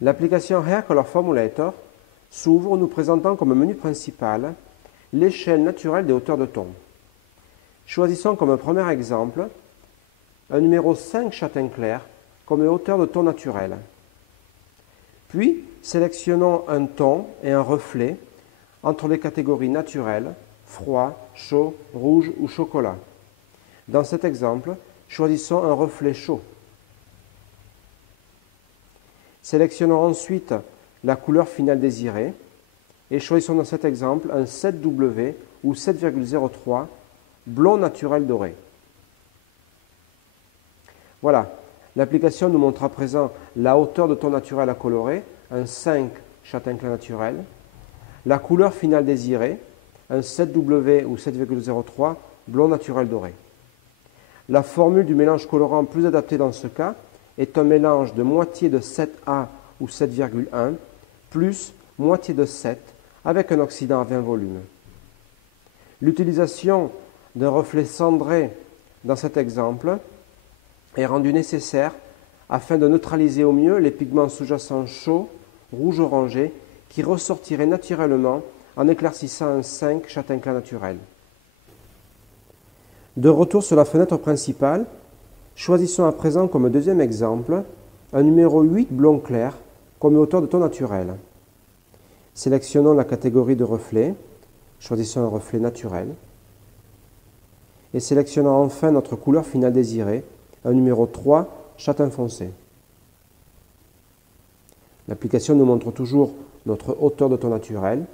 L'application Hair Color Formulator s'ouvre nous présentant comme menu principal l'échelle naturelle des hauteurs de ton. Choisissons comme premier exemple un numéro 5 châtain clair comme hauteur de ton naturelle. Puis, sélectionnons un ton et un reflet entre les catégories naturelles, froid, chaud, rouge ou chocolat. Dans cet exemple, choisissons un reflet chaud. Sélectionnons ensuite la couleur finale désirée et choisissons dans cet exemple un 7W ou 7,03 blond naturel doré. Voilà, l'application nous montre à présent la hauteur de ton naturel à colorer, un 5 châtain clair naturel, la couleur finale désirée, un 7W ou 7,03 blond naturel doré. La formule du mélange colorant plus adapté dans ce cas est un mélange de moitié de 7A ou 7,1 plus moitié de 7 avec un oxydant à 20 volumes. L'utilisation d'un reflet cendré dans cet exemple est rendue nécessaire afin de neutraliser au mieux les pigments sous-jacents chauds, rouge-orangé, qui ressortiraient naturellement en éclaircissant un 5 châtain clair naturel. De retour sur la fenêtre principale, choisissons à présent comme deuxième exemple un numéro 8 blond clair comme hauteur de ton naturel. Sélectionnons la catégorie de reflet, choisissons un reflet naturel et sélectionnons enfin notre couleur finale désirée, un numéro 3 châtain foncé. L'application nous montre toujours notre hauteur de ton naturel,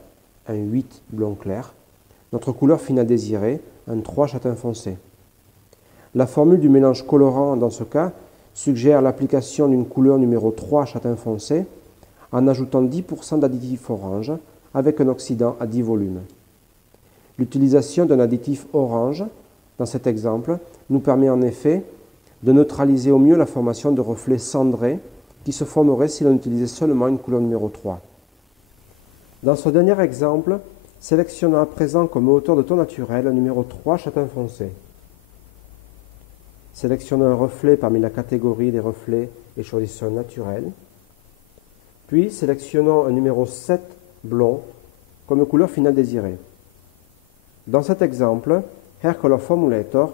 un 8 blond clair, notre couleur finale désirée, un 3 châtain foncé. La formule du mélange colorant dans ce cas suggère l'application d'une couleur numéro 3 châtain foncé en ajoutant 10% d'additif orange avec un oxydant à 10 volumes. L'utilisation d'un additif orange dans cet exemple nous permet en effet de neutraliser au mieux la formation de reflets cendrés qui se formeraient si l'on utilisait seulement une couleur numéro 3. Dans ce dernier exemple, sélectionnons à présent comme hauteur de ton naturel un numéro 3 châtain foncé. Sélectionnons un reflet parmi la catégorie des reflets et choisissons un naturel. Puis sélectionnons un numéro 7 blond comme couleur finale désirée. Dans cet exemple, Hair Color Formulator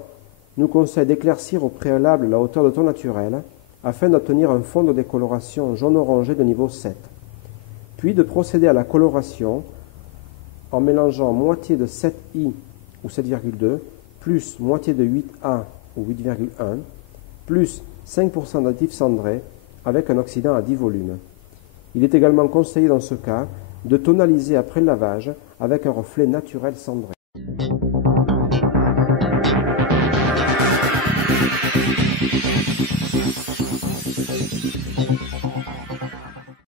nous conseille d'éclaircir au préalable la hauteur de ton naturel afin d'obtenir un fond de décoloration jaune-orangé de niveau 7. Puis de procéder à la coloration en mélangeant moitié de 7I ou 7,2 plus moitié de 8A ou 8,1 plus 5% d'additif cendré avec un oxydant à 10 volumes. Il est également conseillé dans ce cas de tonaliser après le lavage avec un reflet naturel cendré.